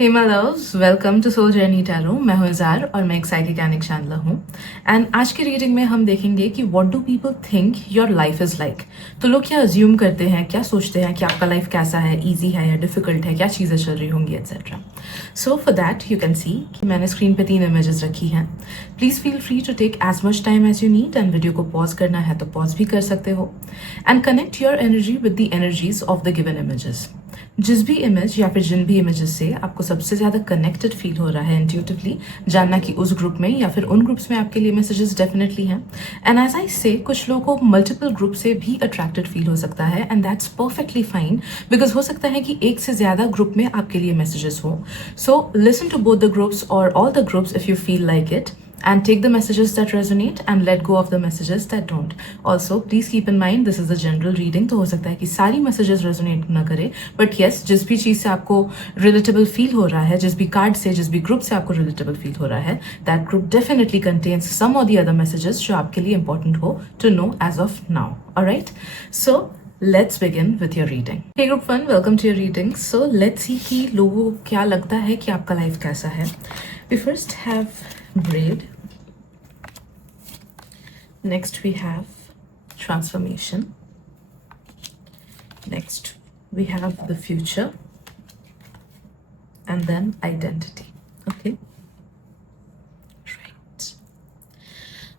Hey my loves, welcome to soul journey tarot. मैं हूँ इज़ार और मैं एक साइकिक चैनलर हूँ। एंड आज की रीडिंग में हम देखेंगे कि what do people think your life is like. तो लोग क्या अज्यूम करते हैं, क्या सोचते हैं कि आपका लाइफ कैसा है, ईजी है या डिफिकल्ट है, क्या चीज़ें चल रही होंगी etcetera. So for that you can see कि मैंने स्क्रीन पे 3 इमेजेस रखी हैं। Please feel free to take as much time as you need and video को पॉज करना है तो पॉज भी कर सकते हो। And connect your energy with the energies of the given images. जिस भी इमेज या फिर जिन भी इमेजेस से आपको सबसे ज़्यादा कनेक्टेड फील हो रहा है इंट्यूटिवली, जानना कि उस ग्रुप में या फिर उन ग्रुप्स में आपके लिए मैसेजेस डेफिनेटली हैं। एंड एज आई से कुछ लोगों को मल्टीपल ग्रुप से भी अट्रैक्टेड फील हो सकता है and that's perfectly fine, because हो सकता है कि एक से ज़्यादा ग्रुप में आपके लिए मैसेजेस हो। So listen to both the groups और all the groups if you feel like it, and take the messages that resonate and let go of the messages that don't. Also, please keep in mind this is a general reading, तो हो सकता है कि सारी messages resonate ना करे, but yes, जिस भी चीज़ से आपको relatable feel हो रहा है, जिस भी कार्ड से, जिस भी ग्रुप से आपको relatable feel हो रहा है, that group definitely contains some or the other messages जो आपके लिए important हो to know as of now. Alright? So, let's begin with your reading. Hey group 1, welcome to your reading. So let's see कि लोगों को क्या लगता है कि आपका लाइफ कैसा है. We first have braid. Next we have transformation. Next we have the future and then identity. Okay, right.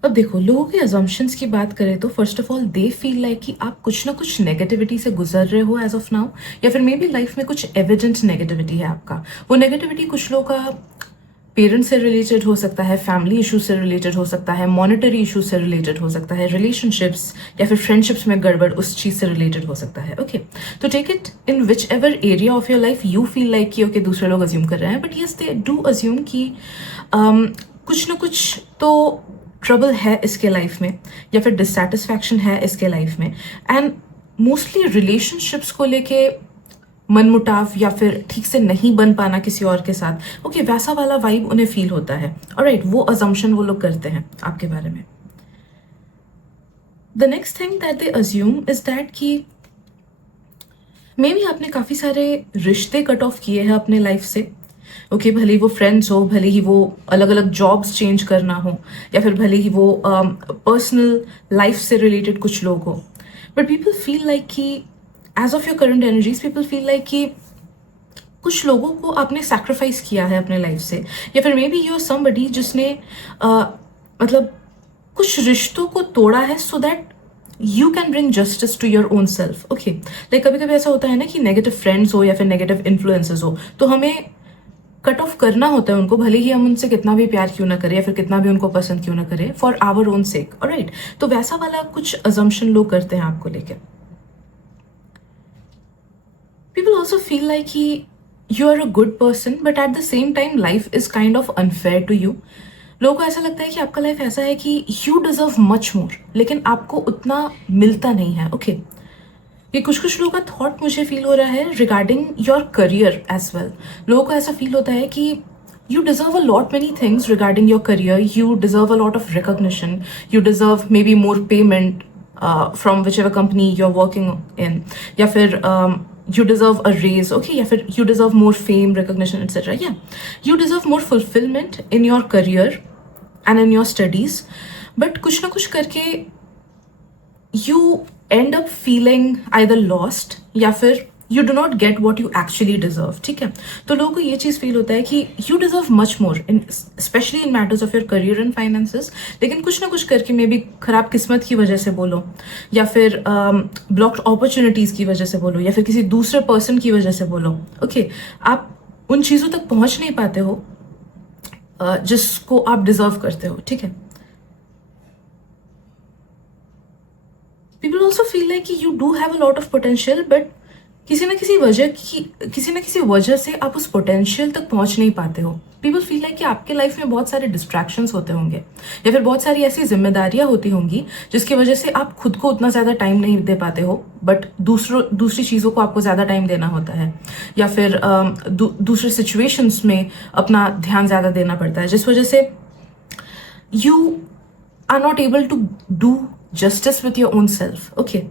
अब देखो, लोगों के assumptions की बात करें तो first of all they feel like कि आप कुछ ना कुछ नेगेटिविटी से गुजर रहे हो एज ऑफ नाउ, या फिर मे बी लाइफ में कुछ एविडेंट नेगेटिविटी है आपका। वो नेगेटिविटी कुछ लोगों का पेरेंट्स से रिलेटेड हो सकता है, फैमिली इशूज से रिलेटेड हो सकता है, मॉनेटरी इशूज से रिलेटेड हो सकता है, रिलेशनशिप्स या फिर फ्रेंडशिप्स में गड़बड़ उस चीज से रिलेटेड हो सकता है। ओके, तो take it in whichever area of your life you feel like कि ओके दूसरे लोग अज्यूम कर रहे हैं, but yes they do assume कि कुछ ना कुछ तो ट्रबल है इसके लाइफ में या फिर डिससेटिस्फैक्शन है इसके लाइफ में। एंड मोस्टली रिलेशनशिप्स को लेके मनमुटाव या फिर ठीक से नहीं बन पाना किसी और के साथ, ओके वैसा वाला वाइब उन्हें फील होता है। ऑलराइट, वो अजम्पशन वो लोग करते हैं आपके बारे में। The next thing that they assume is that कि मे बी आपने काफ़ी सारे रिश्ते कट ऑफ किए हैं अपने लाइफ से। ओके, भले ही वो फ्रेंड्स हो, भले ही वो अलग अलग जॉब्स चेंज करना हो, या फिर भले ही वो पर्सनल लाइफ से रिलेटेड कुछ लोग हो, बट पीपल फील लाइक कि as of your current energies people feel like कि कुछ लोगों को आपने सैक्रिफाइस किया है अपने लाइफ से, या फिर maybe you are somebody जिसने मतलब कुछ रिश्तों को तोड़ा है so that you can bring justice to your own self. Okay, like कभी कभी ऐसा होता है ना कि नेगेटिव फ्रेंड्स हो या फिर नेगेटिव इन्फ्लुएंसेस हो, तो हमें कट ऑफ करना होता है उनको, भले ही हम उनसे कितना भी प्यार क्यों ना करें या फिर कितना भी उनको पसंद क्यों ना करें, for our own sake. Alright, तो वैसा वाला कुछ अजम्पशन लोग करते हैं आपको लेकर। People also feel like you are a good person, but at the same time life is kind of unfair to you. लोगों को ऐसा लगता है कि आपका लाइफ ऐसा है कि you deserve much more, लेकिन आपको उतना मिलता नहीं है। ओके, ये कुछ कुछ लोगों का थॉट मुझे फील हो रहा है regarding your career as well. लोगों को ऐसा फील होता है कि you deserve a lot many things regarding your career. You deserve a lot of recognition. You deserve maybe more payment from whichever company you're working in. या फिर you deserve a raise, okay? या फिर you deserve more fame, recognition, etc. Yeah, you deserve more fulfillment in your career and in your studies. But कुछ ना कुछ करके you end up feeling either lost या फिर you do not get what you actually deserve. ठीक है, तो लोगों को ये चीज़ फील होता है कि you deserve much more, especially in matters of your career and finances, लेकिन कुछ ना कुछ करके मे बी खराब किस्मत की वजह से बोलो, या फिर ब्लॉक्ड अपॉर्चुनिटीज़ की वजह से बोलो, या फिर किसी दूसरे पर्सन की वजह से बोलो, ओके आप उन चीज़ों तक पहुँच नहीं पाते हो जिसको आप डिजर्व करते हो। ठीक है, people also feel like you do have a lot of potential, but किसी ना किसी वजह से आप उस पोटेंशियल तक पहुंच नहीं पाते हो। पीपल फील लाइक कि आपके लाइफ में बहुत सारे डिस्ट्रैक्शंस होते होंगे, या फिर बहुत सारी ऐसी जिम्मेदारियां होती होंगी जिसकी वजह से आप खुद को उतना ज़्यादा टाइम नहीं दे पाते हो, बट दूसरी चीज़ों को आपको ज़्यादा टाइम देना होता है, या फिर दूसरे सिचुएशंस में अपना ध्यान ज़्यादा देना पड़ता है, जिस वजह से you are not able to do justice with your own self. Okay,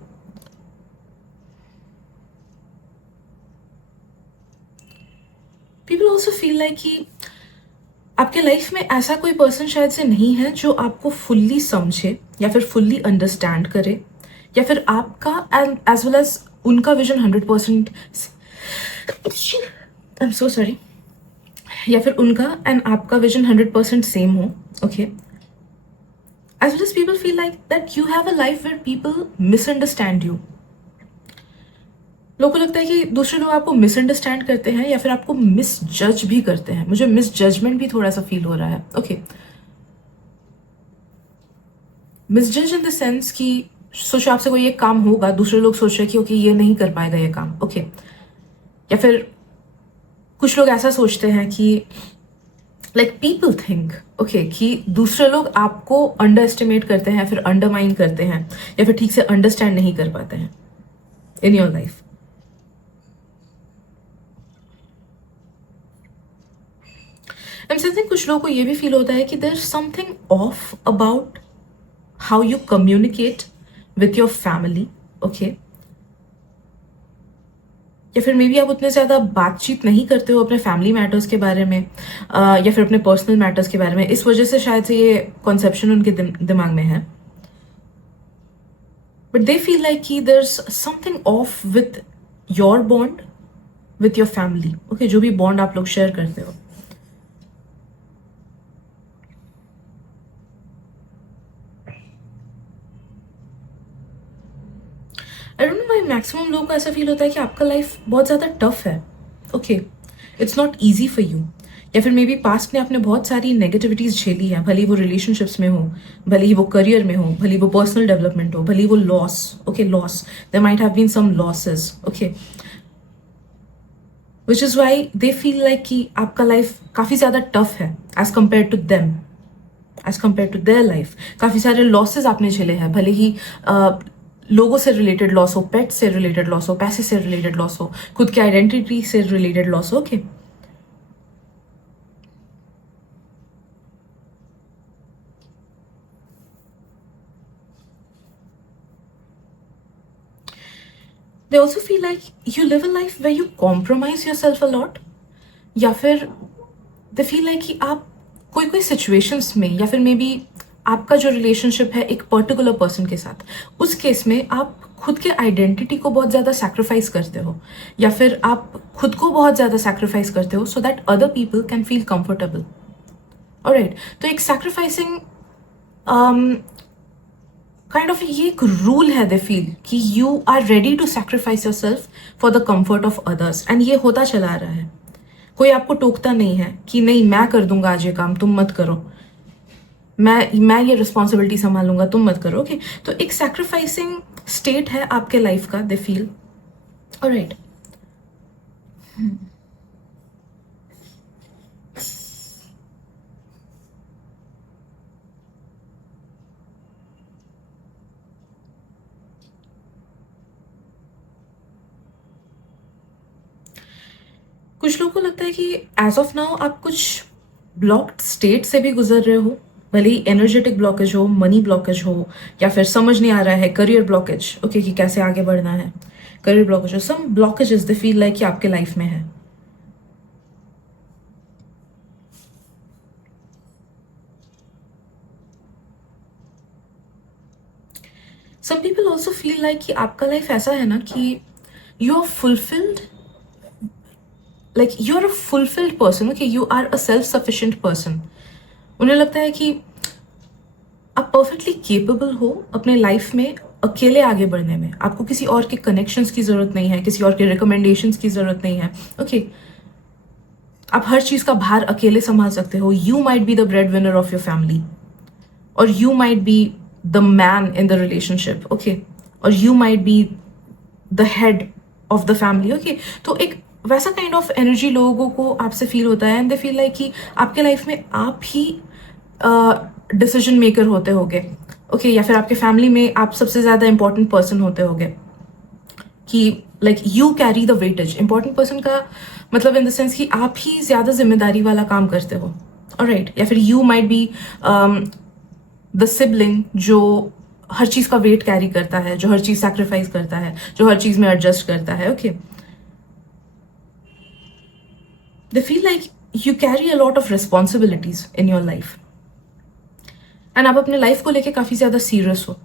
people also feel like कि आपके लाइफ में ऐसा कोई पर्सन शायद से नहीं है जो आपको फुल्ली समझे या फिर फुल्ली अंडरस्टैंड करे, या फिर आपका एज वेल एज उनका vision 100%, I am so sorry, या फिर उनका एंड आपका विजन 100% सेम हो. Okay, as well as people feel like that you have a life where people misunderstand you. लोगों को लगता है कि दूसरे लोग आपको मिसअंडरस्टैंड करते हैं या फिर आपको मिसजज भी करते हैं. मुझे मिसजजमेंट भी थोड़ा सा फील हो रहा है. Okay, misjudge in the sense कि सोचो आपसे कोई एक काम होगा, दूसरे लोग सोच रहे हैं कि ओके ये नहीं कर पाएगा ये काम. ओके, या फिर कुछ लोग ऐसा सोचते हैं कि लाइक पीपल थिंक ओके कि दूसरे लोग आपको अंडर एस्टिमेट करते हैं या फिर अंडरमाइन करते हैं या फिर ठीक से अंडरस्टैंड नहीं कर पाते हैं in your life. And something कुछ लोगों को ये भी फील होता है कि there is something off about how you communicate with your family. Okay, या फिर मे बी आप उतने ज़्यादा बातचीत नहीं करते हो अपने फैमिली मैटर्स के बारे में या फिर अपने पर्सनल मैटर्स के बारे में. इस वजह से शायद से ये कॉन्सेप्शन उनके दिमाग में है. बट दे फील लाइक कि there is something off with your bond with your family. Okay, जो भी बॉन्ड आप लोग शेयर करते हो. I don't know why maximum लोगों को ऐसा फील होता है कि आपका लाइफ बहुत ज़्यादा टफ है. Okay, it's not easy for you. या फिर मे बी पास्ट में आपने बहुत सारी नेगेटिविटीज़ झेली है, भले ही वो रिलेशनशिप्स में हो, भले ही वो करियर में हो, भले ही वो पर्सनल डेवलपमेंट हो, भले ही वो loss. Okay, loss, there might have been some losses. Okay, which is why they feel like कि आपका लाइफ काफ़ी ज़्यादा टफ है as compare to them, as compare to their life. काफ़ी सारे लॉसेज आपने झेले हैं, भले ही लोगों से रिलेटेड लॉस हो, पेट से रिलेटेड लॉस हो, पैसे से रिलेटेड लॉस हो, खुद की आइडेंटिटी से रिलेटेड लॉस हो. Okay, they also feel like you live a life where you compromise yourself a lot, या फिर they feel like कि आप कोई कोई सिचुएशंस में या फिर मे बी आपका जो रिलेशनशिप है एक पर्टिकुलर पर्सन के साथ, उस केस में आप खुद के आइडेंटिटी को बहुत ज़्यादा सैक्रिफाइस करते हो या फिर आप खुद को बहुत ज़्यादा सैक्रिफाइस करते हो so that other people can feel comfortable. Alright, तो एक सैक्रिफाइसिंग काइंड ऑफ ये एक रूल है. दे फील कि you are ready to sacrifice yourself for the comfort of others. And ये होता चला आ रहा है. कोई आपको टोकता नहीं है कि नहीं मैं कर दूंगा आज ये काम, तुम मत करो, मैं ये रिस्पॉन्सिबिलिटी संभालूंगा, तुम मत करो. ओके, तो एक सैक्रिफाइसिंग स्टेट है आपके लाइफ का. They feel alright. कुछ लोगों को लगता है कि एज ऑफ नाउ आप कुछ ब्लॉक्ड स्टेट से भी गुजर रहे हो, भले ही एनर्जेटिक ब्लॉकेज हो, मनी ब्लॉकेज हो, या फिर समझ नहीं आ रहा है करियर ब्लॉकेज. ओके, कि कैसे आगे बढ़ना है, करियर ब्लॉकेज हो, some blockages they feel like कि आपके लाइफ में है. Some people also feel like कि आपका लाइफ ऐसा है ना कि you are fulfilled, like you're a fulfilled person. Okay, you are a self-sufficient person. उन्हें लगता है कि आप परफेक्टली केपेबल हो अपने लाइफ में अकेले आगे बढ़ने में. आपको किसी और के कनेक्शंस की ज़रूरत नहीं है, किसी और के रिकमेंडेशंस की ज़रूरत नहीं है. ओके, आप हर चीज़ का भार अकेले संभाल सकते हो. You might be the bread winner of your family, और you might be the man in the relationship. Okay, और you might be the head of the family. Okay, तो एक वैसा काइंड ऑफ एनर्जी लोगों को आपसे फील होता है. एंड दे फील लाइक कि आपके लाइफ में आप ही डिसीजन मेकर होते होगे. ओके, या फिर आपके फैमिली में आप सबसे ज़्यादा इंपॉर्टेंट पर्सन होते होगे, कि like you carry the weightage. Important person का मतलब इन द सेंस कि आप ही ज़्यादा जिम्मेदारी वाला काम करते हो. ऑलराइट, या फिर you might be the sibling जो हर चीज़ का वेट कैरी करता है, जो हर चीज़ सैक्रिफाइस करता है, जो हर चीज़ में एडजस्ट करता है. Okay, They feel like you carry a lot of responsibilities in your life. And आप अपने लाइफ को लेके काफ़ी ज़्यादा सीरियस हो.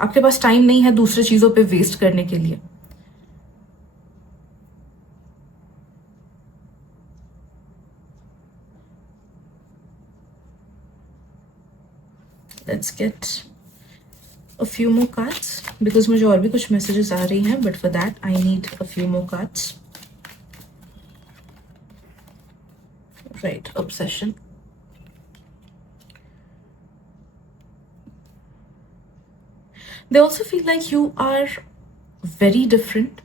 आपके पास टाइम नहीं है दूसरे चीज़ों पे वेस्ट करने के लिए. Let's get a few more cards because मुझे और भी कुछ messages आ रही हैं, but for that I need a few more cards. Right, obsession. They also feel like you are very different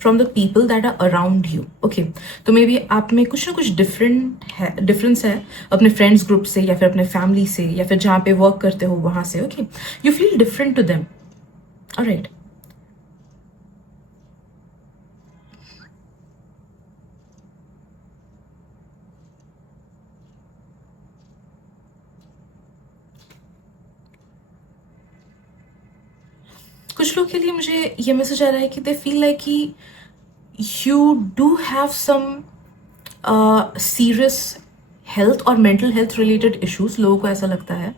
from the people that are around you. Okay, तो may be आप में कुछ ना कुछ डिफरेंस है अपने फ्रेंड्स ग्रुप से या फिर अपने फैमिली से या फिर जहाँ पे वर्क करते हो वहाँ से. Okay, you feel different to them. Alright, कुछ लोग के लिए मुझे ये मैसेज आ रहा है कि दे फील लाइक कि you do have some serious health और मेंटल हेल्थ रिलेटेड इश्यूज. लोगों को ऐसा लगता है.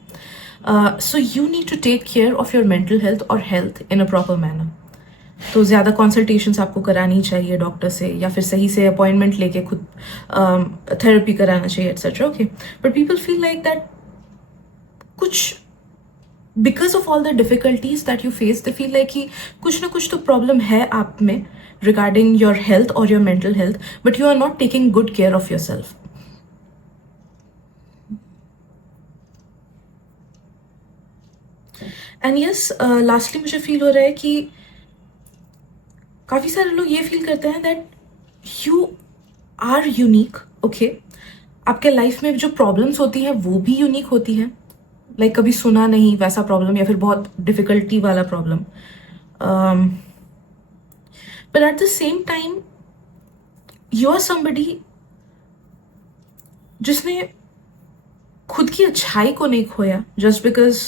So you need to take care of your mental health और health in a proper manner. तो ज़्यादा कंसल्टेशंस आपको करानी चाहिए डॉक्टर से या फिर सही से अपॉइंटमेंट लेके खुद थेरेपी कराना चाहिए etcetera. Okay, but people feel like that कुछ because of all the difficulties that you face they feel like कि कुछ ना कुछ तो प्रॉब्लम है आप में रिगार्डिंग योर हेल्थ और your mental health, but you are not taking good care of yourself. And yes, lastly मुझे फील हो रहा है कि काफ़ी सारे लोग ये फील करते हैं that you are unique. Okay, आपके लाइफ में जो प्रॉब्लम्स होती हैं वो भी यूनिक होती हैं. लाइक कभी सुना नहीं वैसा प्रॉब्लम या फिर बहुत डिफिकल्टी वाला problem. But at the same time you are somebody जिसने खुद की अच्छाई को नहीं खोया just because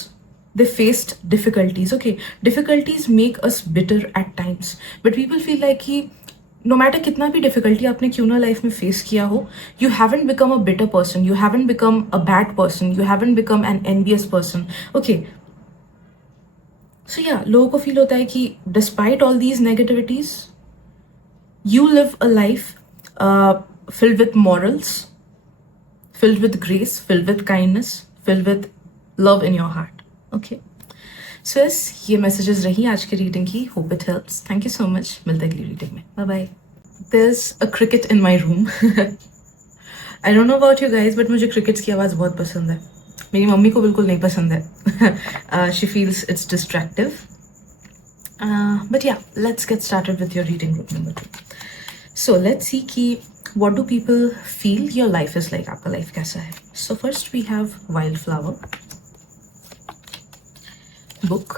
they faced difficulties. Okay, difficulties make us bitter at times, but people feel like कि no matter कितना भी difficulty आपने क्यों ना life में face किया हो, you haven't become a bitter person, you haven't become a bad person, you haven't become an envious person. Okay, so yeah, लोगों को feel होता है कि despite all these negativities, you live a life filled with morals, filled with grace, filled with kindness, filled with love in your heart. Okay, so yes, ये messages रही आज की reading की. Hope it helps. Thank you so much. मिलते हैं अगली reading में. Bye bye. There is a cricket in my room. I don't know about you guys, but मुझे क्रिकेट्स की आवाज़ बहुत पसंद है. मेरी मम्मी को बिल्कुल नहीं पसंद है. She feels it's distractive. But yeah, let's get started with your reading group number 2. So let's see कि what do people feel your life is like. आपका लाइफ कैसा है. So first we have wild flower, book,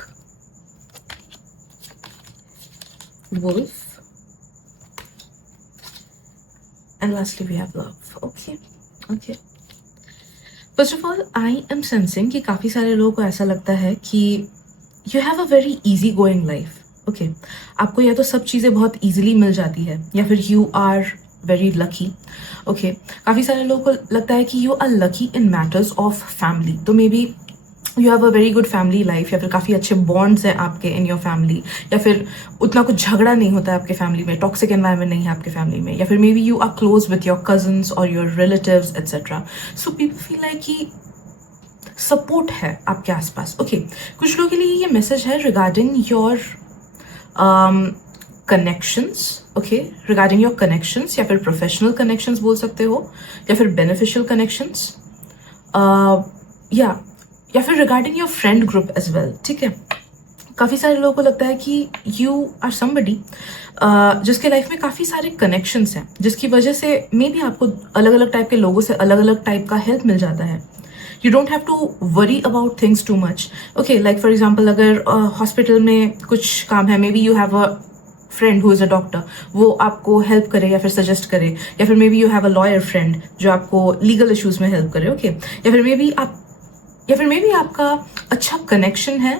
wolf, and lastly we have love. Okay, okay. First of all, I am sensing कि काफ़ी सारे लोगों को ऐसा लगता है कि you have a very easy going life. Okay, आपको या तो सब चीज़ें बहुत easily मिल जाती है या फिर you are very lucky. Okay, काफ़ी सारे लोगों को लगता है कि you are lucky in matters of family. तो maybe you have a very good family life या फिर काफ़ी अच्छे बॉन्ड्स हैं आपके इन योर फैमिली, या फिर उतना कुछ झगड़ा नहीं होता है आपके फैमिली में, टॉक्सिक एनवायरनमेंट नहीं है आपके फैमिली में, या फिर maybe you are close with your cousins और your relatives etcetera. So people feel like कि सपोर्ट है आपके आसपास. ओके, कुछ लोगों के लिए ये मैसेज है regarding your connections. Okay, regarding your connections या फिर प्रोफेशनल कनेक्शंस बोल सकते हो, या फिर बेनिफिशियल कनेक्शंस, या फिर regarding your friend group as well. ठीक है, काफ़ी सारे लोगों को लगता है कि यू आर समबडी जिसके लाइफ में काफ़ी सारे कनेक्शंस हैं, जिसकी वजह से मे बी आपको अलग अलग टाइप के लोगों से अलग अलग टाइप का हेल्प मिल जाता है. You don't have to worry about things too much. Okay, like for example अगर हॉस्पिटल में कुछ काम है, maybe you have a friend who is a doctor, वो आपको हेल्प करे या फिर सजेस्ट करे, या फिर maybe you have a lawyer friend जो आपको लीगल इशूज़ में हेल्प करे. ओके, या फिर मे बी आपका अच्छा कनेक्शन है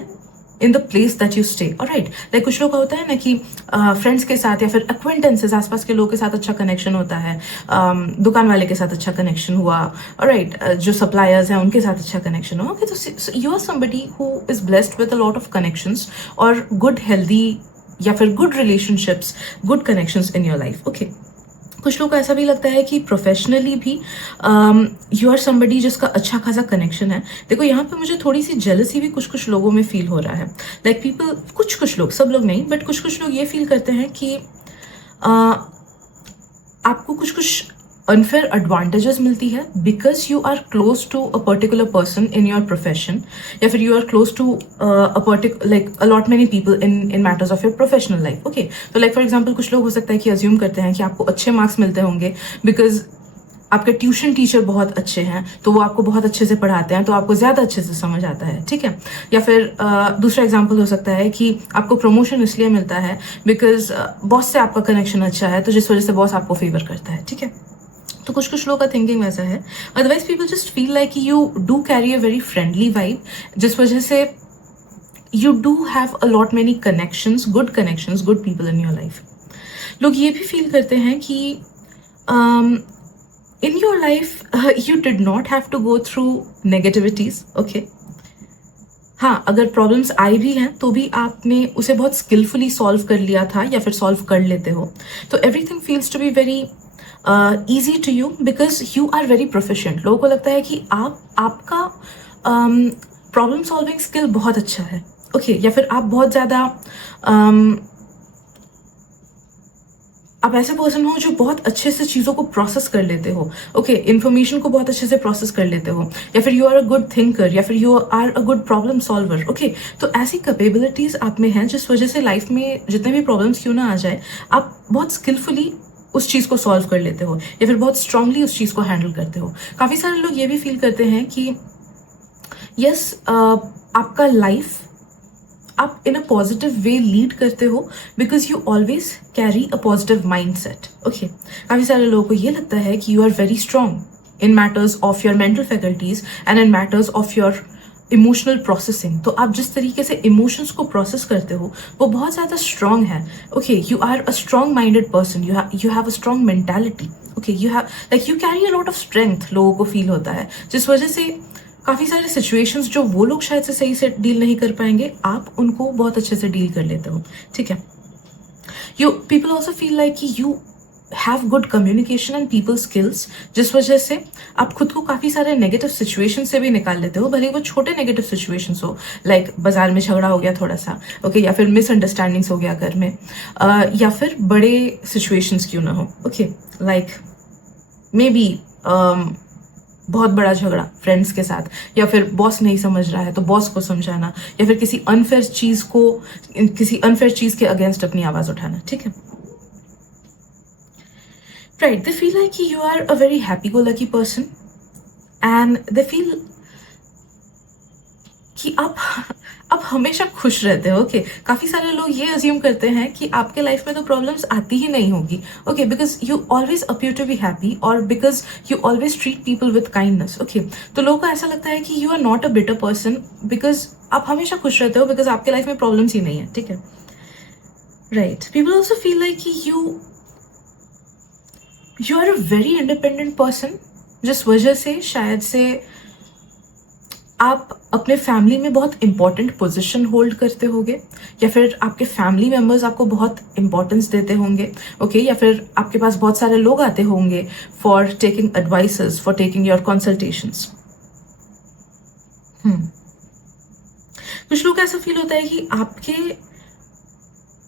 in the place that you stay, alright. Like कुछ लोग का होता है ना कि फ्रेंड्स के साथ या फिर एक्वेंटेंसेस, आसपास के लोगों के साथ अच्छा कनेक्शन होता है, दुकान वाले के साथ अच्छा कनेक्शन हुआ, ऑलराइट, जो सप्लायर्स हैं उनके साथ अच्छा कनेक्शन हुआ। ओके, तो you are somebody who is blessed with a lot of connections और गुड हेल्दी या फिर good relationships, good connections in your life. Okay, कुछ लोगों को ऐसा भी लगता है कि प्रोफेशनली भी यू आर समबडी जिसका अच्छा खासा कनेक्शन है। देखो यहाँ पे मुझे थोड़ी सी जेलसी भी कुछ कुछ लोगों में फील हो रहा है। लाइक पीपल, कुछ लोग, सब लोग नहीं, बट कुछ लोग ये फील करते हैं कि आपको कुछ अनफेयर एडवांटेजेस मिलती है because you are close to a particular person in your profession, या फिर you are close to like a lot many people in matters of your professional life. Okay, तो लाइक फॉर एग्जाम्पल कुछ लोग हो सकता है कि अज्यूम करते हैं कि आपको अच्छे मार्क्स मिलते होंगे बिकॉज आपके ट्यूशन टीचर बहुत अच्छे हैं, तो वो आपको बहुत अच्छे से पढ़ाते हैं, तो आपको ज़्यादा अच्छे से समझ आता है, ठीक है। या फिर दूसरा एग्जांपल हो सकता है कि आपको प्रमोशन इसलिए मिलता है बिकॉज बॉस से आपका कनेक्शन अच्छा है, तो जिस वजह से बॉस आपको फेवर करता है, ठीक है। तो कुछ लोगों का थिंकिंग वैसा है। Otherwise people just feel like you do carry a very friendly vibe, जिस वजह से you do have a lot many connections, good people in your life. लोग ये भी फील करते हैं कि in your life you did not have to go through negativities, okay। हाँ, अगर प्रॉब्लम्स आई भी हैं तो भी आपने उसे बहुत स्किलफुली सॉल्व कर लिया था या फिर सॉल्व कर लेते हो, तो everything feels to be very easy to you because you are very proficient. लोगों को लगता है कि आपका प्रॉब्लम सॉल्विंग स्किल बहुत अच्छा है, ओके या फिर आप बहुत ज़्यादा आप ऐसे पर्सन हो जो बहुत अच्छे से चीज़ों को प्रोसेस कर लेते हो, ओके, इन्फॉर्मेशन को बहुत अच्छे से प्रोसेस कर लेते हो, या फिर you are a good thinker, या फिर you are a good problem solver, okay. तो ऐसी कैपेबिलिटीज़ आप में हैं जिस वजह से लाइफ में जितने भी प्रॉब्लम्स क्यों ना आ जाए, आप बहुत स्किलफुली उस चीज़ को सॉल्व कर लेते हो या फिर बहुत स्ट्रांगली उस चीज़ को हैंडल करते हो। काफ़ी सारे लोग ये भी फील करते हैं कि यस, आपका लाइफ आप इन अ पॉजिटिव वे लीड करते हो because you always carry a positive mind set, okay. काफ़ी सारे लोगों को ये लगता है कि you are very strong in matters of your mental faculties and in matters of your emotional processing. तो आप जिस तरीके से इमोशंस को प्रोसेस करते हो वो बहुत ज़्यादा स्ट्रॉन्ग है, okay. You are a strong minded person, you have a strong mentality, okay. You have like you carry a lot of strength, लोगों को फील होता है, जिस वजह से काफ़ी सारे सिचुएशंस जो वो लोग शायद से सही से डील नहीं कर पाएंगे, आप उनको बहुत अच्छे से डील कर लेते हो, ठीक है। You people also feel like कि you have good communication and people skills, जिस वजह से आप खुद को काफ़ी सारे नेगेटिव सिचुएशन से भी निकाल लेते हो, भले वो छोटे नेगेटिव सिचुएशंस हो, लाइक बाजार में झगड़ा हो गया थोड़ा सा, ओके, या फिर मिसअंडरस्टैंडिंग्स हो गया घर में, या फिर बड़े सिचुएशंस क्यों ना हो, ओके, लाइक मे बी बहुत बड़ा झगड़ा फ्रेंड्स के साथ, या फिर बॉस नहीं समझ रहा है तो बॉस को समझाना, या फिर किसी अनफेयर चीज़ के अगेंस्ट अपनी आवाज़ उठाना, ठीक है। Right, they feel like you are a very happy go lucky person and they feel कि आप हमेशा खुश रहते हो, ओके। काफ़ी सारे लोग ये अज्यूम करते हैं कि आपके लाइफ में तो प्रॉब्लम्स आती ही नहीं होगी, okay, because you always appear to be happy और because you always treat people with kindness, okay. तो लोगों को ऐसा लगता है कि you are not a bitter person because आप हमेशा खुश रहते हो, बिकॉज आपके लाइफ में प्रॉब्लम्स ही नहीं है, ठीक है। Right, people also feel like कि you are a very independent person, जिस वजह से शायद से आप अपने फैमिली में बहुत इंपॉर्टेंट पोजीशन होल्ड करते होंगे, या फिर आपके फैमिली मेम्बर्स आपको बहुत इंपॉर्टेंस देते होंगे, ओके, या फिर आपके पास बहुत सारे लोग आते होंगे for taking advices, for taking your consultations. कुछ लोग ऐसा फील होता है कि आपके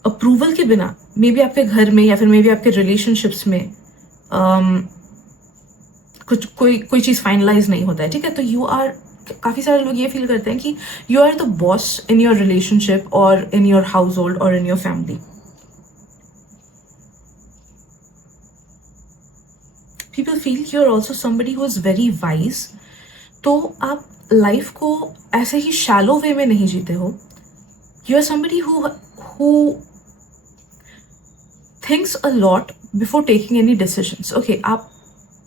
अप्रूवल के बिना मे बी आपके घर में या फिर मे बी आपके रिलेशनशिप्स में कोई चीज़ फाइनलाइज नहीं होता है, ठीक है। तो यू आर, काफ़ी सारे लोग ये फील करते हैं कि you are the boss in your relationship और इन योर हाउस होल्ड और in your family. People feel you are also somebody who is very wise. तो आप लाइफ को ऐसे ही शैलो वे में नहीं जीते हो, you are somebody who thinks a lot before taking any decisions, okay. आप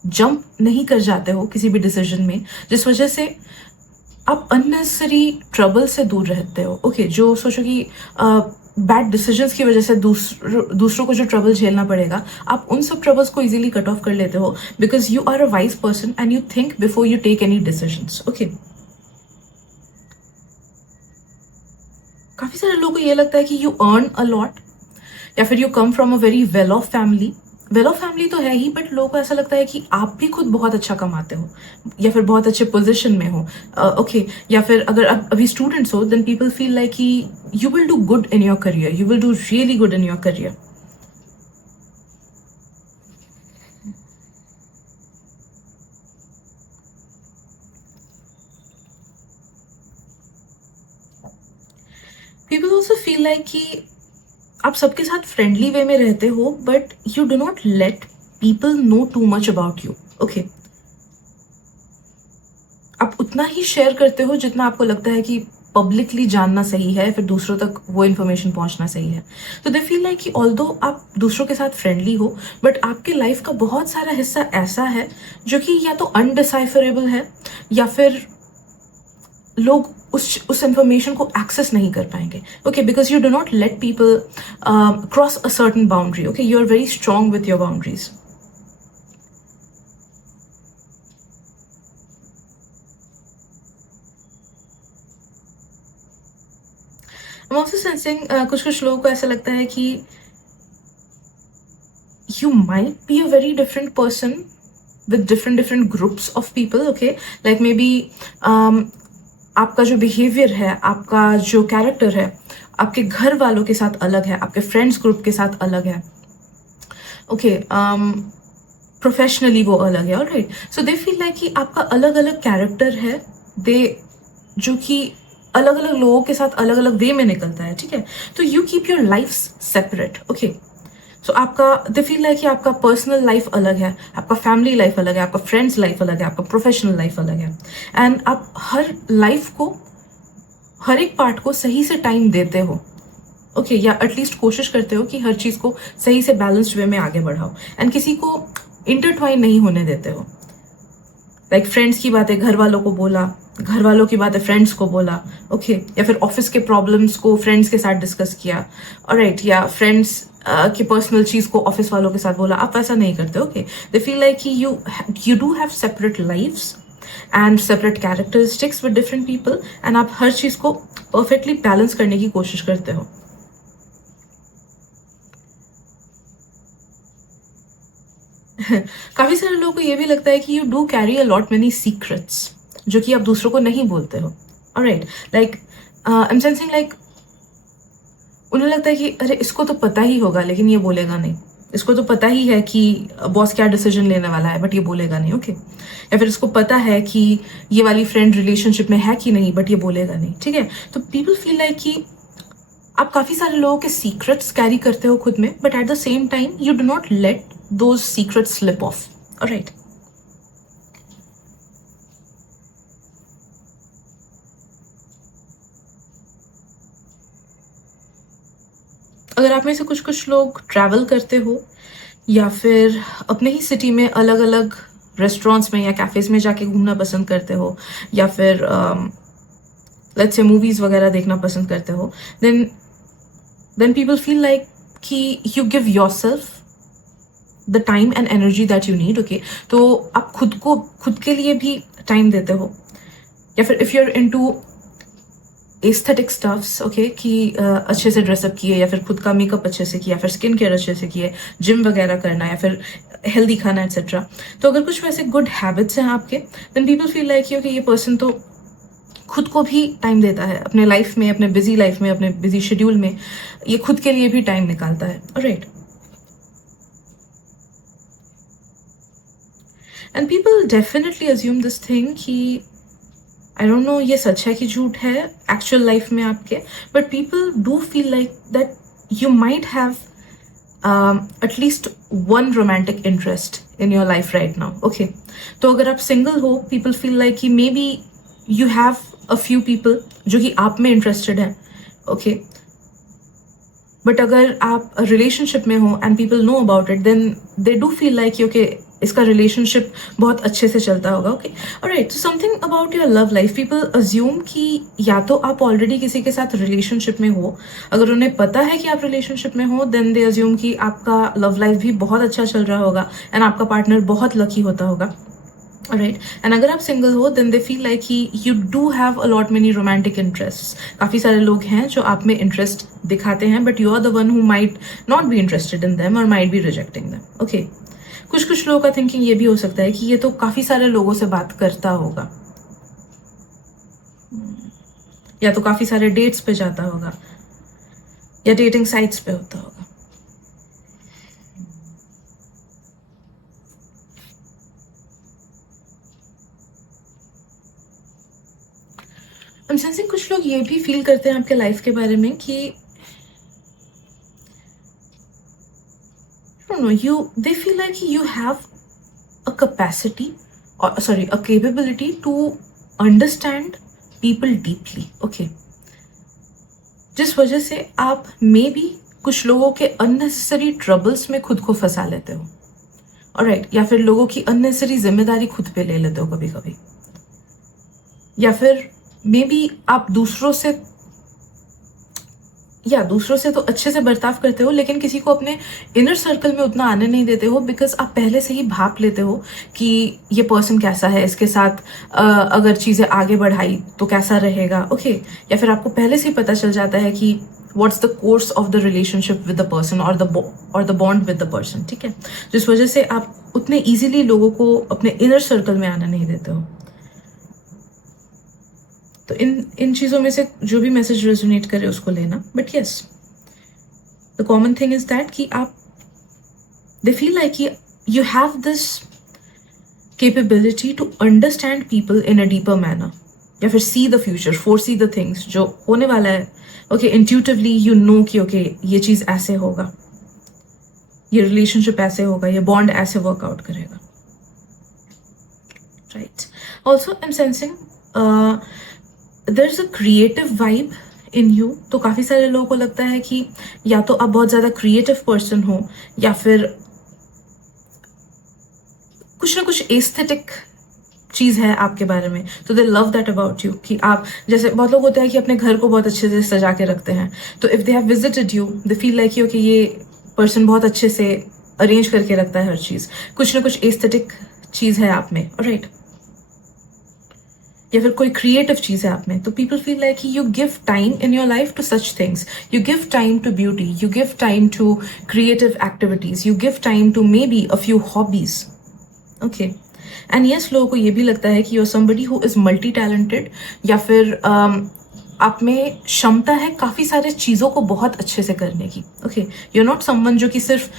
जंप नहीं कर जाते हो किसी भी डिसीजन में, जिस वजह से आप अननेसेसरी ट्रबल से दूर रहते हो। ओके जो सोचो कि बैड डिसीजंस की वजह से दूसरों को जो ट्रबल झेलना पड़ेगा, आप उन सब ट्रबल्स को इजीली कट ऑफ कर लेते हो because you are a wise person and you think before you take any decisions. Okay काफी सारे लोगों को ये लगता है कि यू अर्न अ लॉट, या फिर you come from a very well of family. Well of family तो है ही, बट लोगों को ऐसा लगता है कि आप भी खुद बहुत अच्छा कमाते हो या फिर बहुत अच्छे पोजीशन में हो। ओके या फिर अगर आप अभी स्टूडेंट्स हो, देन पीपल फील लाइक कि you will do good in your career, you will do really good in your career. People also feel like कि आप सबके साथ फ्रेंडली वे में रहते हो, but you do not let people know too much about you. Okay आप उतना ही share करते हो जितना आपको लगता है कि पब्लिकली जानना सही है, फिर दूसरों तक वो इन्फॉर्मेशन पहुंचना सही है। तो दे फील लाइक कि ऑल्दो आप दूसरों के साथ फ्रेंडली हो, बट आपके लाइफ का बहुत सारा हिस्सा ऐसा है जो कि या तो अनडिसाइफरेबल है, या फिर लोग उस इंफॉर्मेशन को एक्सेस नहीं कर पाएंगे। Okay because you do not let people cross a certain boundary. Okay you are very strong with your boundaries. I'm also sensing कुछ लोगों को ऐसा लगता है कि you might be a very different person with different groups of people. Okay like maybe आपका जो behaviour है, आपका जो कैरेक्टर है, आपके घर वालों के साथ अलग है, आपके फ्रेंड्स ग्रुप के साथ अलग है। ओके प्रोफेशनली वो अलग है। ऑलराइट सो दे फील लाइक कि आपका अलग अलग कैरेक्टर है, दे जो कि अलग अलग लोगों के साथ अलग अलग वे में निकलता है। ठीक है तो you keep your life separate. Okay so आपका दे फील लाइक कि आपका पर्सनल लाइफ अलग है, आपका फैमिली लाइफ अलग है, आपका फ्रेंड्स लाइफ अलग है, आपका प्रोफेशनल लाइफ अलग है, एंड आप हर लाइफ को, हर एक पार्ट को सही से टाइम देते हो। ओके या एटलीस्ट कोशिश करते हो कि हर चीज को सही से बैलेंस्ड वे में आगे बढ़ाओ, एंड किसी को इंटरट्वाइन नहीं होने देते हो। लाइक फ्रेंड्स की बातें घर वालों को बोला, घर वालों की बातें फ्रेंड्स को बोला। ओके या फिर ऑफिस के प्रॉब्लम्स को फ्रेंड्स के साथ डिस्कस किया। ऑलराइट या फ्रेंड्स की पर्सनल चीज को ऑफिस वालों के साथ बोला। आप ऐसा नहीं करते। ओके दे फील लाइक कि you do have separate lifes and separate characteristics with different people, and आप हर चीज को परफेक्टली बैलेंस करने की कोशिश करते हो। काफी सारे लोगों को ये भी लगता है कि you do carry a lot many secrets जो कि आप दूसरों को नहीं बोलते हो। Alright like I am sensing like उन्हें लगता है कि अरे इसको तो पता ही होगा लेकिन ये बोलेगा नहीं, इसको तो पता ही है कि बॉस क्या डिसीजन लेने वाला है बट ये बोलेगा नहीं। ओके या फिर इसको पता है कि ये वाली फ्रेंड रिलेशनशिप में है कि नहीं बट ये बोलेगा नहीं। ठीक है तो पीपल फील लाइक कि आप काफी सारे लोगों के सीक्रेट्स कैरी करते हो खुद में, but at the same time you do not late those secrets slip of. Alright अगर आप में से कुछ लोग ट्रैवल करते हो या फिर अपने ही सिटी में अलग अलग रेस्टोरेंट्स में या कैफेज में जाके घूमना पसंद करते हो, या फिर लेट्स से मूवीज वगैरह देखना पसंद करते हो, देन पीपल फील लाइक कि you give yourself the time and energy that you need. Okay तो आप खुद के लिए भी टाइम देते हो, या फिर if you are into aesthetic stuffs. Okay कि अच्छे से ड्रेसअप किए, या फिर खुद का मेकअप अच्छे से किया, फिर स्किन केयर अच्छे से किए, जिम वगैरह करना, या फिर हेल्दी खाना एक्सेट्रा। तो अगर कुछ वैसे गुड हैबिट्स हैं आपके, देन पीपल फील लाइक कि ये पर्सन तो खुद को भी टाइम देता है अपने लाइफ में, अपने बिजी लाइफ में, अपने बिजी शेड्यूल में ये खुद के लिए भी टाइम निकालता है। Alright and people definitely assume this thing कि आई डोंट नो ये सच है कि झूठ है एक्चुअल लाइफ में आपके, but people do feel like that you might have at least one romantic interest in your life right now. Okay तो अगर आप सिंगल हो, पीपल फील लाइक कि may be you have a few people जो कि आप में इंटरेस्टेड है। ओके बट अगर आप रिलेशनशिप में हो and people know about it, then they do feel like okay इसका रिलेशनशिप बहुत अच्छे से चलता होगा. Okay, alright. So something about your love life. People assume कि या तो आप ऑलरेडी किसी के साथ रिलेशनशिप में हो. अगर उन्हें पता है कि आप रिलेशनशिप में हो, देन दे अज्यूम कि आपका लव लाइफ भी बहुत अच्छा चल रहा होगा एंड आपका पार्टनर बहुत लकी होता होगा. राइट. एंड अगर आप सिंगल हो, देन दे फील लाइक ही you do have a lot many romantic interest. काफ़ी सारे लोग हैं जो आप में इंटरेस्ट दिखाते हैं, but you are the one who might not be interested in them और might be rejecting them. Okay, कुछ लोगों का थिंकिंग ये भी हो सकता है कि ये तो काफ़ी सारे लोगों से बात करता होगा, या तो काफ़ी सारे डेट्स पे जाता होगा, या डेटिंग साइट्स पे होता होगा. I'm sensing कुछ लोग ये भी फील करते हैं आपके लाइफ के बारे में कि I don't know, they feel like you have a capacity or a capability to understand people deeply. Okay, जिस वजह से आप मे बी कुछ लोगों के अननेसेसरी ट्रबल्स में खुद को फंसा लेते हो, ऑलराइट, या फिर लोगों की अननेसेसरी जिम्मेदारी खुद पे ले लेते हो कभी कभी, या फिर मे बी आप दूसरों से तो अच्छे से बर्ताव करते हो, लेकिन किसी को अपने इनर सर्कल में उतना आने नहीं देते हो, बिकॉज आप पहले से ही भाप लेते हो कि ये पर्सन कैसा है, इसके साथ अगर चीज़ें आगे बढ़ाई तो कैसा रहेगा. ओके, या फिर आपको पहले से ही पता चल जाता है कि what's the course of the relationship with the person और the bond with the person. ठीक है, जिस वजह से आप उतने ईजिली लोगों को अपने इनर सर्कल में आने नहीं देते हो. तो इन चीज़ों में से जो भी मैसेज रेजोनेट करे उसको लेना. But yes, the common thing is that कि आप they feel like you have this capability to understand people in a deeper manner, या फिर see the future, for see the things जो होने वाला है. ओके, इंट्यूटिवली यू नो कि okay ये चीज़ ऐसे होगा, ये रिलेशनशिप ऐसे होगा, ये बॉन्ड ऐसे वर्कआउट करेगा. Right. Also I am sensing there is a creative vibe in you. तो काफ़ी सारे लोगों को लगता है कि या तो आप बहुत ज़्यादा क्रिएटिव पर्सन हो, या फिर कुछ ना कुछ एस्थेटिक चीज़ है आपके बारे में. तो दे लव दैट अबाउट यू कि आप, जैसे बहुत लोग होते हैं कि अपने घर को बहुत अच्छे से सजा के रखते हैं. तो if they have visited you, they feel like you कि ये पर्सन बहुत अच्छे से अरेंज करके रखता है हर चीज़. कुछ ना कुछ एस्थेटिक चीज़ है आप में, राइट, या फिर कोई क्रिएटिव चीज़ है आप में. तो people feel like you give time in your life to such things. You give time to beauty, you give time to creative activities, you give time to maybe a few hobbies. Okay, and yes, लोगों को ये भी लगता है कि you are somebody who is multi talented, या फिर आप में क्षमता है काफ़ी सारे चीज़ों को बहुत अच्छे से करने की. Okay, you are not someone जो कि सिर्फ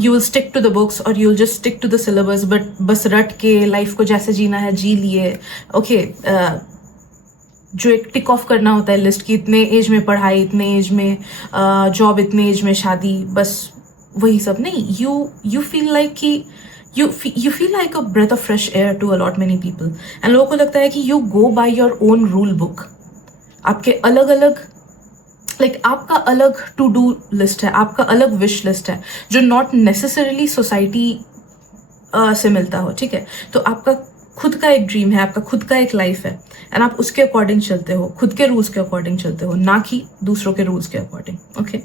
you will stick to the books और you will just stick to the syllabus, but बस रट के लाइफ को जैसे जीना है जी लिए. ओके, जो एक टिक ऑफ करना होता है लिस्ट की, इतने एज में पढ़ाई, इतने एज में जॉब, इतने एज में शादी, बस वही सब नहीं. यू फील लाइक कि you feel like a breath of fresh air to a lot many people. and लोगों को लगता है कि you go by your own rule book. आपके अलग अलग आपका अलग टू डू लिस्ट है, आपका अलग विश लिस्ट है, जो नॉट नेसेसरीली सोसाइटी से मिलता हो. ठीक है, तो आपका खुद का एक ड्रीम है, आपका खुद का एक लाइफ है, एंड आप उसके अकॉर्डिंग चलते हो, खुद के रूल्स के अकॉर्डिंग चलते हो, ना कि दूसरों के रूल्स के according. Okay,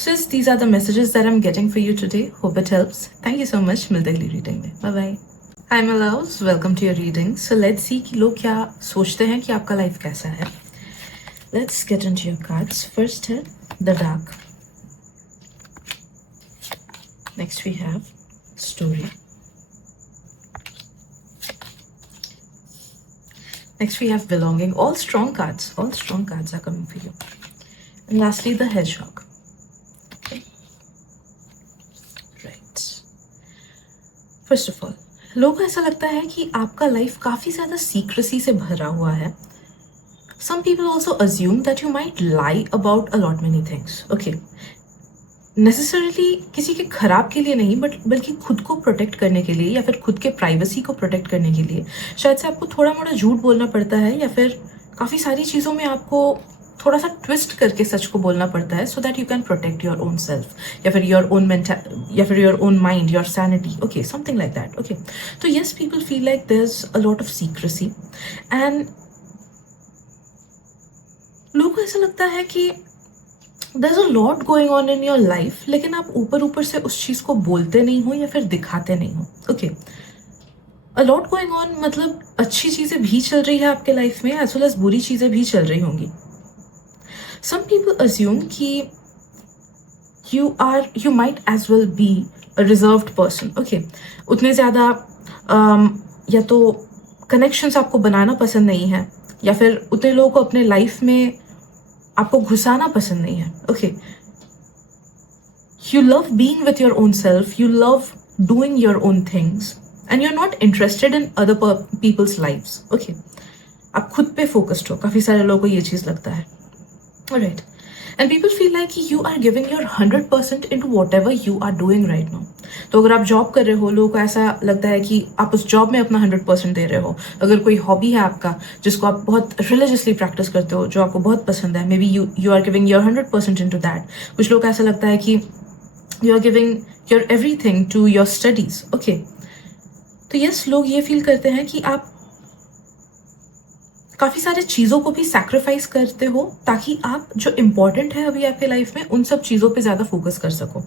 so these are the messages that I'm getting for you today. Hope it helps. Thank you so much. मिलते अगली रीडिंग में. Bye bye. Hi my loves, welcome to your reading. So let's see कि लोग क्या सोचते हैं कि आपका लाइफ कैसा है. Let's get into your cards. First है the dark. Next we have story. Next we have belonging. All strong cards. All strong cards are coming for you. And lastly the hedgehog. First of all, लोगों को ऐसा लगता है कि आपका life काफ़ी ज़्यादा सीक्रेसी से भरा हुआ है. Some people also assume that you might lie about a lot many things. Okay, necessarily किसी के खराब के लिए नहीं, बल्कि खुद को प्रोटेक्ट करने के लिए, या फिर खुद के प्राइवेसी को प्रोटेक्ट करने के लिए शायद से आपको थोड़ा मोड़ा झूठ बोलना पड़ता है, या फिर काफ़ी सारी चीज़ों में आपको थोड़ा सा ट्विस्ट करके सच को बोलना पड़ता है so that you can protect your own self या फिर योर ओन या फिर your own mind, your sanity, okay, something like that, okay. तो yes, people feel like there is a lot of secrecy and लोगों को ऐसा लगता है कि there is a lot going on in your life, लेकिन आप ऊपर ऊपर से उस चीज़ को बोलते नहीं हो या फिर दिखाते नहीं हो, okay. A lot going on मतलब अच्छी चीज़ें भी चल रही है आपके लाइफ में एज वेल एज बुरी चीज़ें भी चल रही होंगी। सम पीपल अज्यूम कि you might as well be a reserved person, okay। उतने ज़्यादा या तो कनेक्शंस आपको बनाना पसंद नहीं है या फिर उतने लोगों को अपने लाइफ में आपको घुसाना पसंद नहीं है, okay. You love being with your own self, you love doing your own things and you're not interested in other people's lives, okay। आप खुद पे फोकस्ड हो, काफ़ी सारे लोगों को ये चीज़ लगता है, alright। And people feel like you are giving your 100% into whatever you are doing right now। तो अगर आप जॉब कर रहे हो, लोगों को ऐसा लगता है कि आप उस जॉब में अपना 100% दे रहे हो। अगर कोई हॉबी है आपका जिसको आप बहुत रिलीजियसली प्रैक्टिस करते हो, जो आपको बहुत पसंद है, maybe you are giving your 100% into that. कुछ लोग को ऐसा लगता है कि you are giving your everything to your studies, okay. तो यस, लोग ये फील करते हैं कि आप काफ़ी सारे चीज़ों को भी सैक्रिफाइस करते हो ताकि आप जो इम्पोर्टेंट है अभी आपके लाइफ में उन सब चीज़ों पे ज़्यादा फोकस कर सको।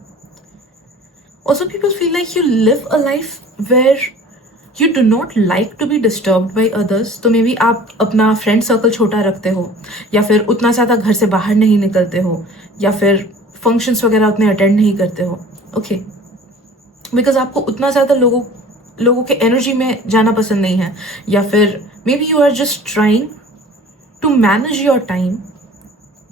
Also people feel like you live a life where you do not like to be disturbed by others. तो मे बी आप अपना फ्रेंड सर्कल छोटा रखते हो या फिर उतना ज़्यादा घर से बाहर नहीं निकलते हो या फिर फंक्शंस वगैरह उतने अटेंड नहीं करते हो, ओके। बिकॉज आपको उतना ज़्यादा लोगों के एनर्जी में जाना पसंद नहीं है या फिर maybe you are just trying to manage your time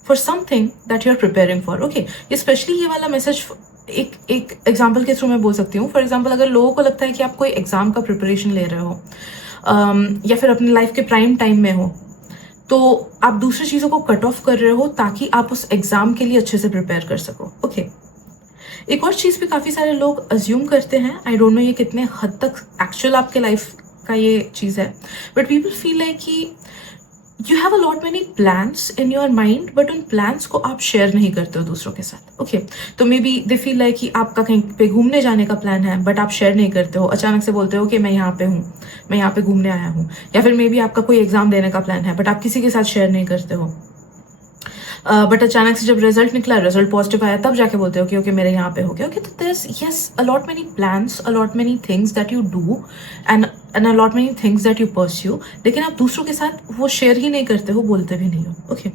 for something that you are preparing for, okay. Especially ये वाला मैसेज एक एग्जाम्पल के थ्रू मैं बोल सकती हूँ। फॉर एग्जाम्पल, अगर लोगों को लगता है कि आप कोई एग्जाम का प्रिपरेशन ले रहे हो या फिर अपनी लाइफ के प्राइम टाइम में हो, तो आप दूसरी चीज़ों को कट ऑफ कर रहे हो ताकि आप उस एग्जाम के लिए अच्छे से प्रिपेयर कर सको, ओके। एक और चीज़ भी काफ़ी सारे लोग अज्यूम करते हैं, आई डोंट नो ये कितने हद तक एक्चुअल आपके लाइफ का ये चीज़ है, बट पीपल फील लाइक कि you have a lot many plans in your mind, but उन प्लान्स को आप शेयर नहीं करते हो दूसरों के साथ, ओके। तो may be they feel like कि आपका कहीं पे घूमने जाने का प्लान है बट आप शेयर नहीं करते हो। अचानक से बोलते हो कि मैं यहाँ पे हूँ, मैं यहाँ पे घूमने आया हूँ। या फिर मे बी आपका कोई एग्जाम देने का प्लान है बट आप किसी के साथ शेयर नहीं करते हो। बट अचानक से जब रिजल्ट निकला, रिजल्ट पॉजिटिव आया, तब जाके बोलते हो कि ओके मेरे यहाँ पे हो गया, ओके। तो there is yes a lot many plans, a lot many things that you do and a lot many things that you pursue, लेकिन आप दूसरों के साथ वो शेयर ही नहीं करते हो, बोलते भी नहीं हो, ओके।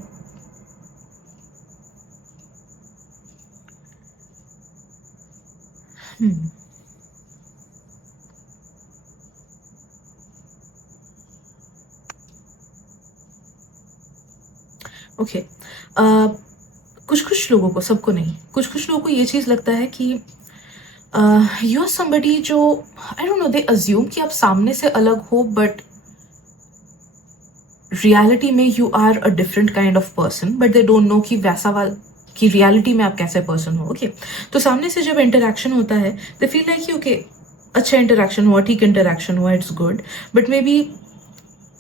ओके। कुछ कुछ लोगों को, सबको नहीं, कुछ कुछ लोगों को ये चीज़ लगता है कि यू आर समबडी जो I don't know, they assume कि आप सामने से अलग हो बट रियलिटी में you are a different kind of person, but they don't know कि वैसा वाला कि रियलिटी में आप कैसे पर्सन हो, ओके। तो सामने से जब इंटरेक्शन होता है दे फील लाइक कि ओके अच्छा इंटरेक्शन हुआ, ठीक इंटरेक्शन हुआ, it's good, but may be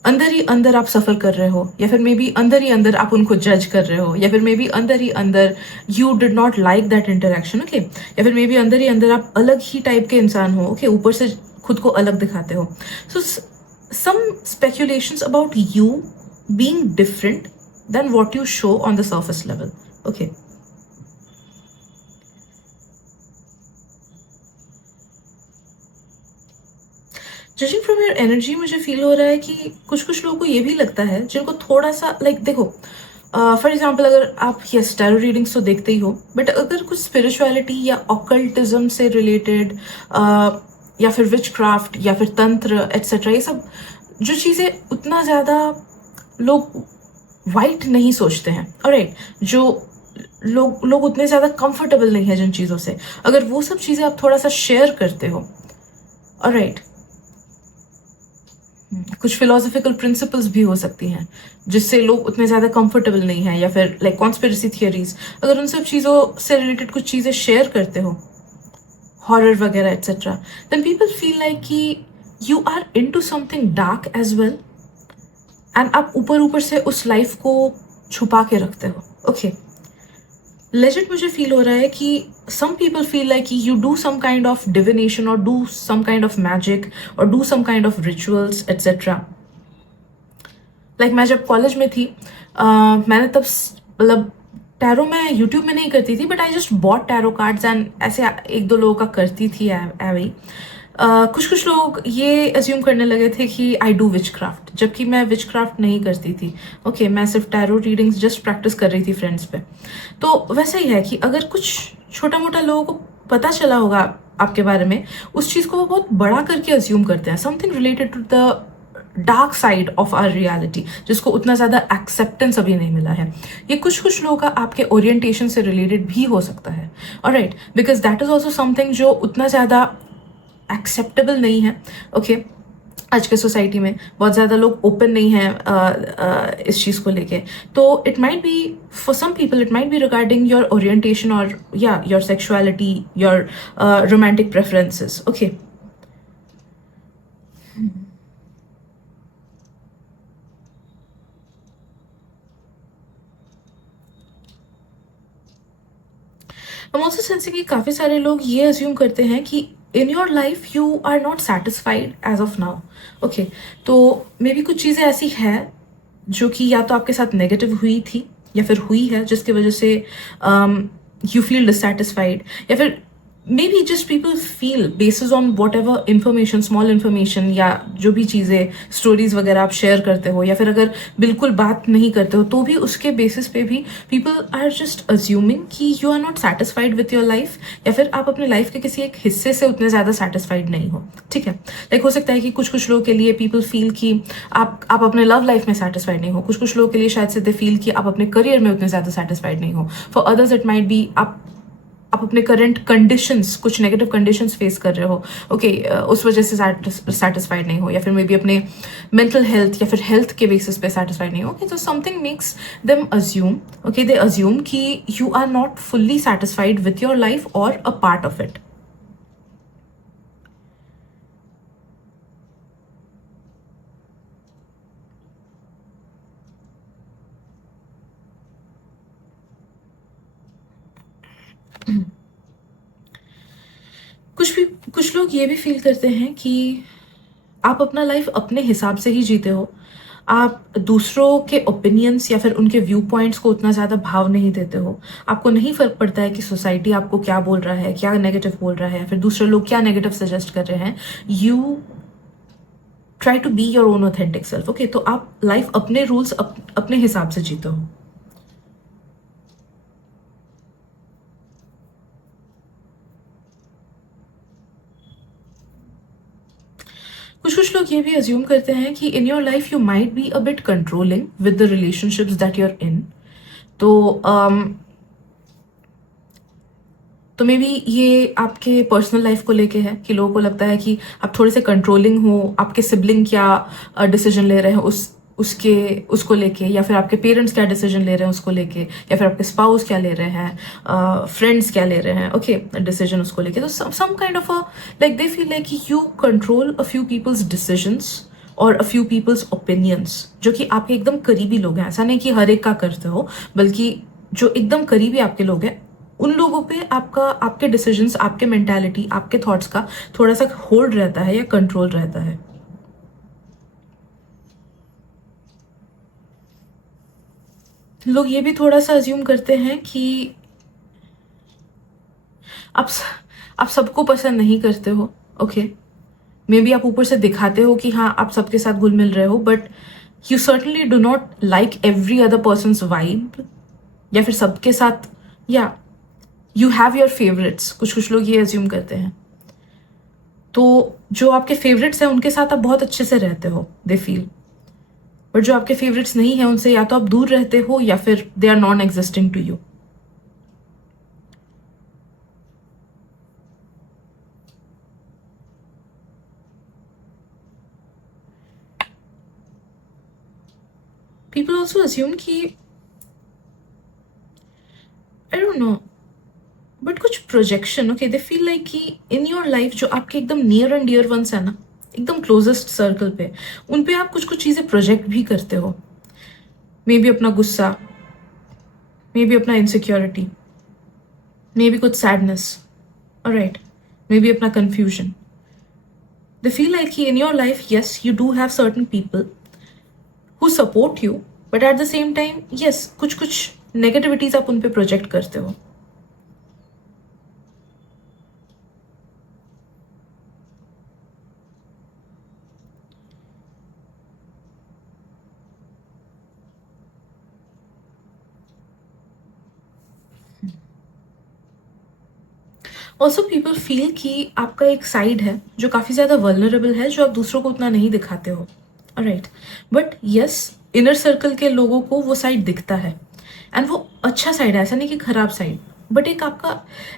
अंदर ही अंदर आप सफ़र कर रहे हो या फिर मे बी अंदर ही अंदर आप उनको जज कर रहे हो या फिर मे बी अंदर ही अंदर you did not like that interaction, okay. या फिर मे बी अंदर ही अंदर आप अलग ही टाइप के इंसान हो, ओके, ऊपर से खुद को अलग दिखाते हो। So some speculations about you being different than what you show on the surface level, okay. Judging from your energy मुझे फील हो रहा है कि कुछ कुछ लोगों को ये भी लगता है जिनको थोड़ा सा लाइक देखो, फॉर एग्जाम्पल अगर आप यस टैरो रीडिंग्स तो देखते ही हो, बट अगर कुछ स्पिरिचुअलिटी या ऑकल्टिज्म से रिलेटेड या फिर विच क्राफ्ट या फिर तंत्र एट्सेट्रा, ये सब जो चीज़ें उतना ज़्यादा लोग वाइट नहीं सोचते हैं, ऑलराइट, जो लोग उतने ज़्यादा कंफर्टेबल नहीं है जिन चीज़ों से, अगर वो सब चीज़ें आप थोड़ा सा शेयर करते हो, ऑलराइट। कुछ फिलोसॉफिकल प्रिंसिपल्स भी हो सकती हैं जिससे लोग उतने ज़्यादा कंफर्टेबल नहीं हैं, या फिर लाइक कॉन्स्पिरेसी थियरीज, अगर उन सब चीज़ों से रिलेटेड कुछ चीज़ें शेयर करते हो, हॉरर वगैरह etcetera, then people feel like कि you are into something dark as well, and आप ऊपर ऊपर से उस लाइफ को छुपा के रखते हो. ओके, लेजिट मुझे फील हो रहा है कि some people feel like you do some kind of divination or do some kind of magic or do some kind of rituals etc. मैं जब कॉलेज में थी, मैंने तब मतलब टैरो मैं यूट्यूब में नहीं करती थी, but I just bought tarot cards and ऐसे एक दो लोगों का करती थी ऐवे ही. कुछ कुछ लोग ये अज्यूम करने लगे थे कि आई डू विच क्राफ्ट, जबकि मैं विच क्राफ्ट नहीं करती थी. ओके, मैं सिर्फ टैरो रीडिंग्स जस्ट प्रैक्टिस कर रही थी फ्रेंड्स पे. तो वैसा ही है कि अगर कुछ छोटा मोटा लोगों को पता चला होगा आपके बारे में, उस चीज़ को वो बहुत बड़ा करके अज्यूम करते हैं, something related to the dark side of our reality, जिसको उतना ज़्यादा एक्सेप्टेंस अभी नहीं मिला है. ये कुछ कुछ लोगों का आपके ओरिएंटेशन से रिलेटेड भी हो सकता है. Alright, because that is also something जो उतना ज़्यादा एक्सेप्टेबल नहीं है. ओके, आज के सोसाइटी में बहुत ज़्यादा लोग ओपन नहीं हैं इस चीज़ को लेके. तो it might be for some people, it might be regarding your orientation और या your sexuality, your romantic preferences. Okay, I'm also sensing कि काफ़ी सारे लोग ये अज्यूम करते हैं कि in your life you are not satisfied as of now. Okay, तो मे बी कुछ चीज़ें ऐसी हैं जो कि या तो आपके साथ नेगेटिव हुई थी या फिर हुई है, जिसकी वजह से यू फील डिससेटिस्फाइड, या फिर may be just people feel basis on what ever information, small information या जो भी चीज़ें स्टोरीज वगैरह आप शेयर करते हो, या फिर अगर बिल्कुल बात नहीं करते हो तो भी उसके बेसिस पे भी पीपल आर जस्ट अज्यूमिंग कि you are not satisfied with your life, या फिर आप अपने लाइफ के किसी एक हिस्से से उतने ज़्यादा सेटिस्फाइड नहीं हो. ठीक है, हो सकता है कि कुछ कुछ लोगों के लिए पीपल फील कि आप अपने लव लाइफ में सेटिस्फाइड नहीं हो. कुछ कुछ लोगों के लिए शायद से दे फील कि आप अपने करियर में उतने ज़्यादा सेटिस्फाइड नहीं हो. For others it might B आप अपने करंट कंडीशंस, कुछ नेगेटिव कंडीशंस फेस कर रहे हो. ओके, उस वजह से सेटिस्फाइड नहीं हो, या फिर मे बी अपने मेंटल हेल्थ या फिर हेल्थ के बेसिस पे सेटिस्फाइड नहीं हो. ओके, तो something makes them assume, okay, they assume कि you are not fully satisfied with your life और अ पार्ट ऑफ इट. कुछ लोग ये भी फील करते हैं कि आप अपना लाइफ अपने हिसाब से ही जीते हो. आप दूसरों के ओपिनियंस या फिर उनके व्यू पॉइंट्स को उतना ज़्यादा भाव नहीं देते हो. आपको नहीं फर्क पड़ता है कि सोसाइटी आपको क्या बोल रहा है, क्या नेगेटिव बोल रहा है, या फिर दूसरे लोग क्या नेगेटिव सजेस्ट कर रहे हैं. You try to be your own authentic self. Okay, तो आप लाइफ अपने रूल्स अपने हिसाब से जीते हो. कुछ कुछ लोग ये भी अज्यूम करते हैं कि in your life you might be a bit controlling with the relationships that you are in. तो मे बी ये आपके पर्सनल लाइफ को लेके है कि लोगों को लगता है कि आप थोड़े से कंट्रोलिंग हो, आपके सिबलिंग क्या डिसीजन ले रहे हैं उसको लेके, या फिर आपके पेरेंट्स क्या डिसीजन ले रहे हैं उसको लेके, या फिर आपके स्पाउस क्या ले रहे हैं, फ्रेंड्स क्या ले रहे हैं. ओके, डिसीजन उसको लेके. तो some kind of like they feel like you control a few people's decisions और अ फ्यू पीपल्स ओपिनियंस, जो कि आपके एकदम करीबी लोग हैं. ऐसा नहीं कि हर एक का करते हो, बल्कि जो एकदम करीबी आपके लोग हैं, उन लोगों पे आपके डिसीजंस, आपके मेंटालिटी, आपके थॉट्स का थोड़ा सा होल्ड रहता है या कंट्रोल रहता है. लोग ये भी थोड़ा सा अज्यूम करते हैं कि आप आप सबको पसंद नहीं करते हो. ओके, मे बी आप ऊपर से दिखाते हो कि हाँ आप सबके साथ घुल मिल रहे हो, but you certainly do not like every other persons vibe, या फिर सबके साथ, या यू हैव योर फेवरेट्स. कुछ कुछ लोग ये अज्यूम करते हैं. तो जो आपके फेवरेट्स हैं उनके साथ आप बहुत अच्छे से रहते हो, दे फील. और जो आपके फेवरेट्स नहीं है उनसे या तो आप दूर रहते हो या फिर they are non existing to you. People also assume कि I don't know, बट कुछ projection, okay, they feel like कि इन योर लाइफ जो आपके एकदम नियर एंड डियर वंस है ना, एकदम क्लोजेस्ट सर्कल पे, उन पे आप कुछ कुछ चीज़ें प्रोजेक्ट भी करते हो. मे बी अपना गुस्सा, मे बी अपना इनसिक्योरिटी, मे बी कुछ सैडनेस, ऑलराइट, मे बी अपना confusion. They feel like in your life, yes, you do have certain people who support you, but at the same time, yes, कुछ कुछ negativities आप उन पे project करते हो. Also people feel कि आपका एक साइड है जो काफ़ी ज़्यादा वल्नरेबल है, जो आप दूसरों को उतना नहीं दिखाते हो. Right, but yes, inner circle के लोगों को वो साइड दिखता है, एंड वो अच्छा साइड है, ऐसा नहीं कि खराब साइड, बट एक आपका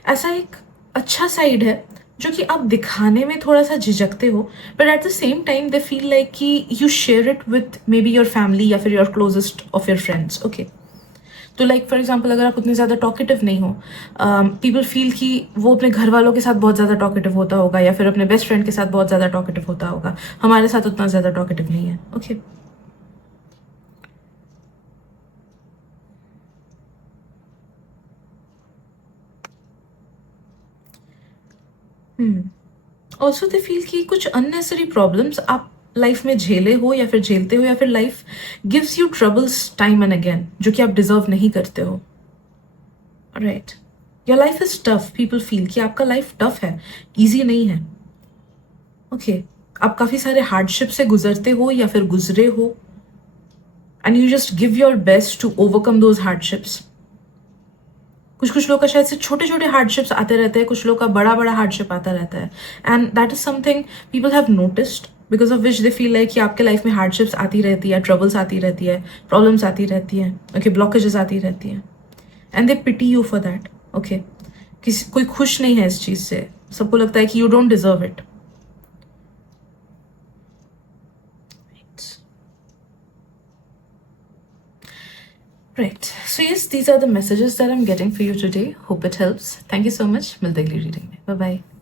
ऐसा एक अच्छा साइड है जो कि आप दिखाने में थोड़ा सा झिझकते हो, but at the same time they feel like कि you share it with maybe your family या फिर your closest of your friends. Okay, तो लाइक फॉर एग्जाम्पल अगर आप उतने ज़्यादा टॉकेटिव नहीं हो, पीपल फील कि वो अपने घर वालों के साथ बहुत ज़्यादा टॉकेटिव होता होगा या फिर अपने बेस्ट फ्रेंड के साथ बहुत ज़्यादा टॉकेटिव होता होगा, हमारे साथ उतना ज़्यादा टॉकेटिव नहीं है. ओके, ऑल्सो दे फील कि कुछ अननेसेसरी प्रॉब्लम्स आप लाइफ में झेले हो या फिर झेलते हो, या फिर life gives you troubles time and again जो कि आप डिजर्व नहीं करते हो. Right, your life is tough. People feel कि आपका लाइफ टफ है, ईजी नहीं है. ओके, आप काफ़ी सारे हार्डशिप से गुजरते हो या फिर गुजरे हो, and you just give your best to overcome those hardships. कुछ कुछ लोग का शायद से छोटे छोटे हार्डशिप्स आते रहते हैं, कुछ लोग का बड़ा बड़ा हार्डशिप आता रहता है, and that is something people have noticed, because of which they feel like कि आपके लाइफ में हार्डशिप्स आती रहती है, ट्रबल्स आती रहती है, प्रॉब्लम्स आती रहती है, ओके, ब्लॉकेजेस आती रहती हैं, and they pity you for that. Okay, किसी कोई खुश नहीं है इस चीज़ से, सबको लगता है कि you don't deserve it. Right. So yes, these are the messages that I'm getting for you today. Hope it helps. Thank you so much. मिलते हैं अगली रीडिंग में. Bye bye.